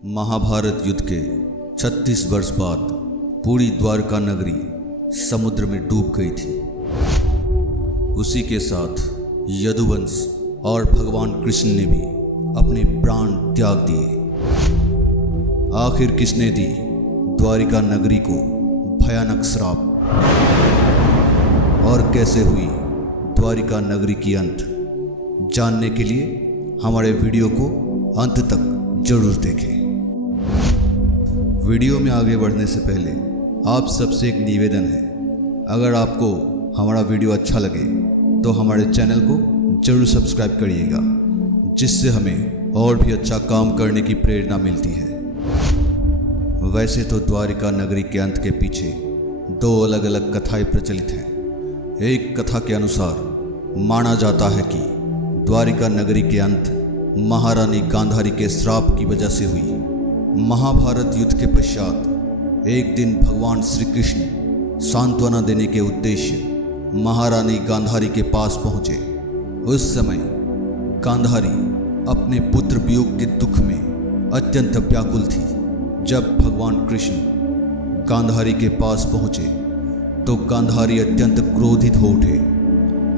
महाभारत युद्ध के 36 वर्ष बाद पूरी द्वारका नगरी समुद्र में डूब गई थी। उसी के साथ यदुवंश और भगवान कृष्ण ने भी अपने प्राण त्याग दिए। आखिर किसने दी द्वारिका नगरी को भयानक श्राप और कैसे हुई द्वारिका नगरी की अंत, जानने के लिए हमारे वीडियो को अंत तक जरूर देखें। वीडियो में आगे बढ़ने से पहले आप सबसे एक निवेदन है, अगर आपको हमारा वीडियो अच्छा लगे तो हमारे चैनल को जरूर सब्सक्राइब करिएगा, जिससे हमें और भी अच्छा काम करने की प्रेरणा मिलती है। वैसे तो द्वारिका नगरी के अंत के पीछे दो अलग अलग कथाएं प्रचलित हैं। एक कथा के अनुसार माना जाता है कि द्वारिका नगरी के अंत महारानी गांधारी के श्राप की वजह से हुई। महाभारत युद्ध के पश्चात एक दिन भगवान श्री कृष्ण सांत्वना देने के उद्देश्य महारानी गांधारी के पास पहुंचे। उस समय गांधारी अपने पुत्र वियोग के दुख में अत्यंत व्याकुल थी। जब भगवान कृष्ण गांधारी के पास पहुंचे तो गांधारी अत्यंत क्रोधित हो उठे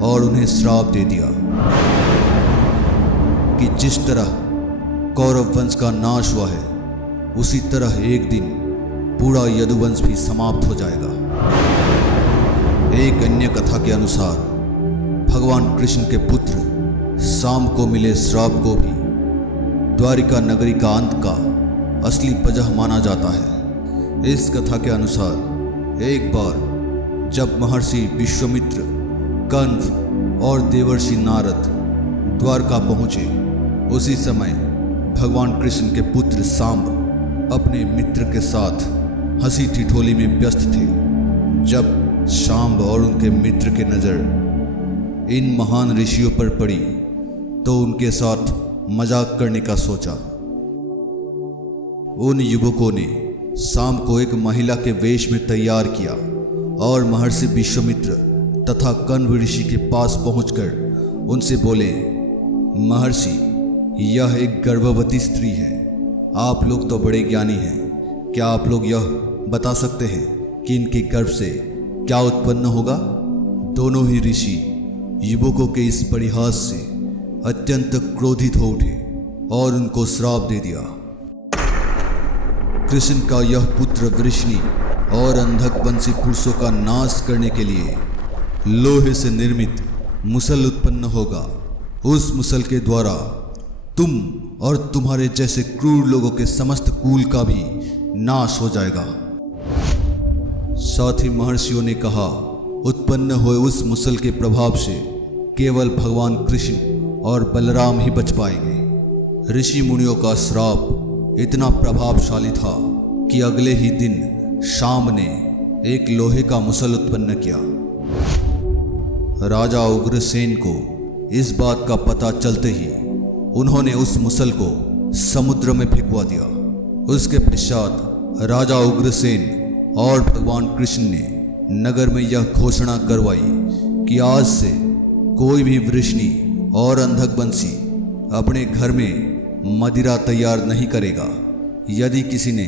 और उन्हें श्राप दे दिया कि जिस तरह कौरव वंश का नाश हुआ है, उसी तरह एक दिन पूरा यदुवंश भी समाप्त हो जाएगा। एक अन्य कथा के अनुसार भगवान कृष्ण के पुत्र शाम को मिले श्राप को भी द्वारिका नगरी का अंत का असली वजह माना जाता है। इस कथा के अनुसार एक बार जब महर्षि विश्वामित्र, कंव और देवर्षि नारद द्वारका पहुंचे, उसी समय भगवान कृष्ण के पुत्र सांब अपने मित्र के साथ हंसी ठिठोली में व्यस्त थे। जब शांब और उनके मित्र की नज़र इन महान ऋषियों पर पड़ी तो उनके साथ मजाक करने का सोचा। उन युवकों ने शाम को एक महिला के वेश में तैयार किया और महर्षि विश्वामित्र तथा कण्व ऋषि के पास पहुंचकर उनसे बोले, महर्षि, यह एक गर्भवती स्त्री है। आप लोग तो बड़े ज्ञानी हैं, क्या आप लोग यह बता सकते हैं कि इनके गर्भ से क्या उत्पन्न होगा? दोनों ही ऋषि युवकों के इस परिहास से अत्यंत क्रोधित हो उठे और उनको श्राप दे दिया। कृष्ण का यह पुत्र वृष्णि और अंधक वंशी पुरुषों का नाश करने के लिए लोहे से निर्मित मुसल उत्पन्न होगा। उस मुसल के द्वारा तुम और तुम्हारे जैसे क्रूर लोगों के समस्त कुल का भी नाश हो जाएगा। साथ ही महर्षियों ने कहा, उत्पन्न हुए उस मुसल के प्रभाव से केवल भगवान कृष्ण और बलराम ही बच पाएंगे। ऋषि मुनियों का श्राप इतना प्रभावशाली था कि अगले ही दिन शाम ने एक लोहे का मुसल उत्पन्न किया। राजा उग्रसेन को इस बात का पता चलते ही उन्होंने उस मुसल को समुद्र में फेंकवा दिया। उसके पश्चात राजा उग्रसेन और भगवान कृष्ण ने नगर में यह घोषणा करवाई कि आज से कोई भी वृष्णि और अंधकवंशी अपने घर में मदिरा तैयार नहीं करेगा। यदि किसी ने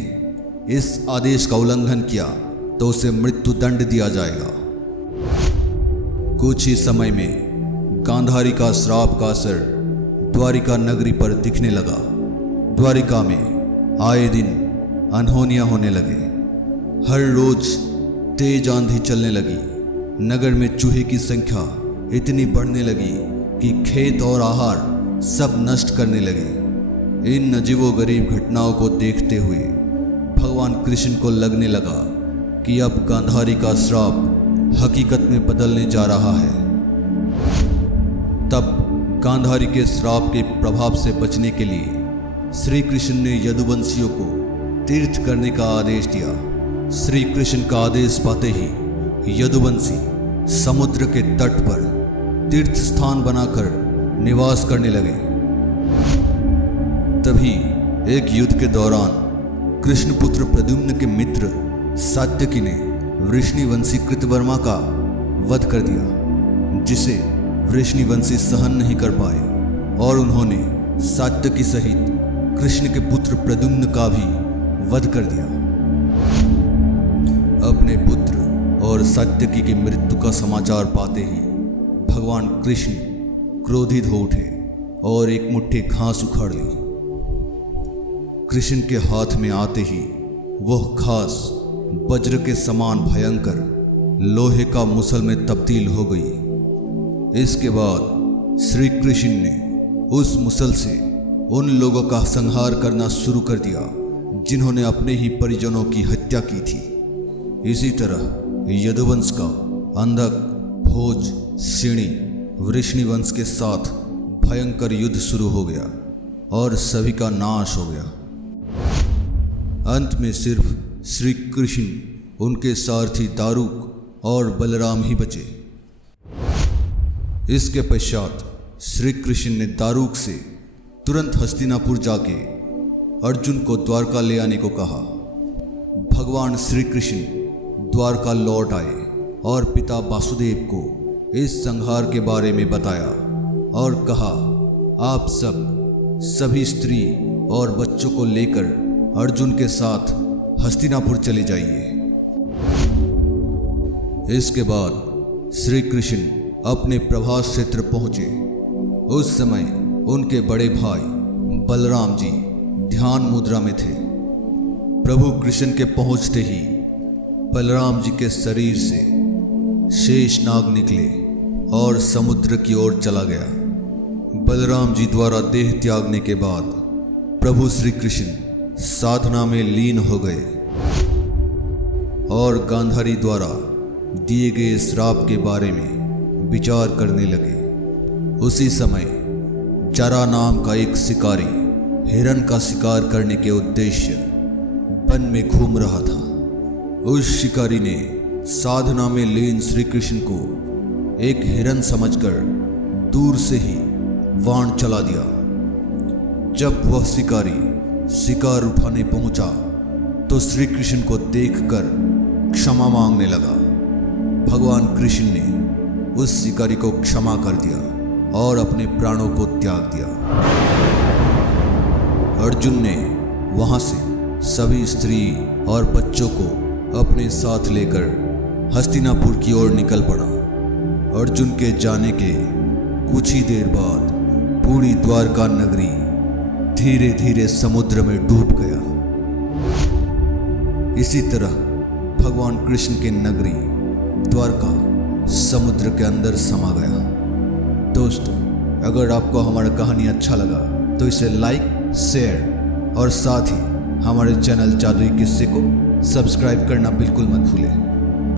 इस आदेश का उल्लंघन किया तो उसे मृत्यु दंड दिया जाएगा। कुछ ही समय में गांधारी का श्राप का असर द्वारिका नगरी पर दिखने लगा। द्वारिका में आए दिन अनहोनियां होने लगे। हर रोज तेज आंधी चलने लगी। नगर में चूहे की संख्या इतनी बढ़ने लगी कि खेत और आहार सब नष्ट करने लगे। इन अजीबो गरीब घटनाओं को देखते हुए भगवान कृष्ण को लगने लगा कि अब गांधारी का श्राप हकीकत में बदलने जा रहा है। तब गांधारी के श्राप के प्रभाव से बचने के लिए श्री कृष्ण ने यदुवंशियों को तीर्थ करने का आदेश दिया। श्री कृष्ण का आदेश पाते ही यदुवंशी समुद्र के तट पर तीर्थ स्थान बनाकर निवास करने लगे। तभी एक युद्ध के दौरान कृष्णपुत्र प्रद्युम्न के मित्र सात्यकी ने वृष्णिवंशी कृतवर्मा का वध कर दिया, जिसे वृष्णिवंशी सहन नहीं कर पाए और उन्होंने सात्यकी सहित कृष्ण के पुत्र प्रद्युम्न का भी वध कर दिया। अपने पुत्र और सात्यकी की मृत्यु का समाचार पाते ही भगवान कृष्ण क्रोधित हो उठे और एक मुट्ठी घास उखाड़ ली। कृष्ण के हाथ में आते ही वह घास वज्र के समान भयंकर लोहे का मुसल में तब्दील हो गई। इसके बाद श्री कृष्ण ने उस मुसल से उन लोगों का संहार करना शुरू कर दिया जिन्होंने अपने ही परिजनों की हत्या की थी। इसी तरह यदुवंश का अंधक, भोज, शिणी, वृष्णिवंश के साथ भयंकर युद्ध शुरू हो गया और सभी का नाश हो गया। अंत में सिर्फ श्री कृष्ण, उनके सारथी दारुक और बलराम ही बचे। इसके पश्चात श्री कृष्ण ने दारुक से तुरंत हस्तिनापुर जाके अर्जुन को द्वारका ले आने को कहा। भगवान श्री कृष्ण द्वारका लौट आए और पिता वासुदेव को इस संहार के बारे में बताया और कहा, आप सभी स्त्री और बच्चों को लेकर अर्जुन के साथ हस्तिनापुर चले जाइए। इसके बाद श्री कृष्ण अपने प्रभास क्षेत्र पहुंचे। उस समय उनके बड़े भाई बलराम जी ध्यान मुद्रा में थे। प्रभु कृष्ण के पहुंचते ही बलराम जी के शरीर से शेषनाग निकले और समुद्र की ओर चला गया। बलराम जी द्वारा देह त्यागने के बाद प्रभु श्री कृष्ण साधना में लीन हो गए और गांधारी द्वारा दिए गए श्राप के बारे में विचार करने लगे। उसी समय जरा नाम का एक शिकारी हिरण का शिकार करने के उद्देश्य वन में घूम रहा था। उस शिकारी ने साधना में लीन श्री कृष्ण को एक हिरण समझकर दूर से ही बाण चला दिया। जब वह शिकारी शिकार उठाने पहुंचा तो श्री कृष्ण को देखकर क्षमा मांगने लगा। भगवान कृष्ण ने उस शिकारी को क्षमा कर दिया और अपने प्राणों को त्याग दिया। अर्जुन ने वहां से सभी स्त्री और बच्चों को अपने साथ लेकर हस्तिनापुर की ओर निकल पड़ा। अर्जुन के जाने के कुछ ही देर बाद पूरी द्वारका नगरी धीरे धीरे समुद्र में डूब गया। इसी तरह भगवान कृष्ण की नगरी द्वारका समुद्र के अंदर समा गया। दोस्तों, अगर आपको हमारा कहानी अच्छा लगा तो इसे लाइक, शेयर और साथ ही हमारे चैनल जादुई किस्से को सब्सक्राइब करना बिल्कुल मत भूलें।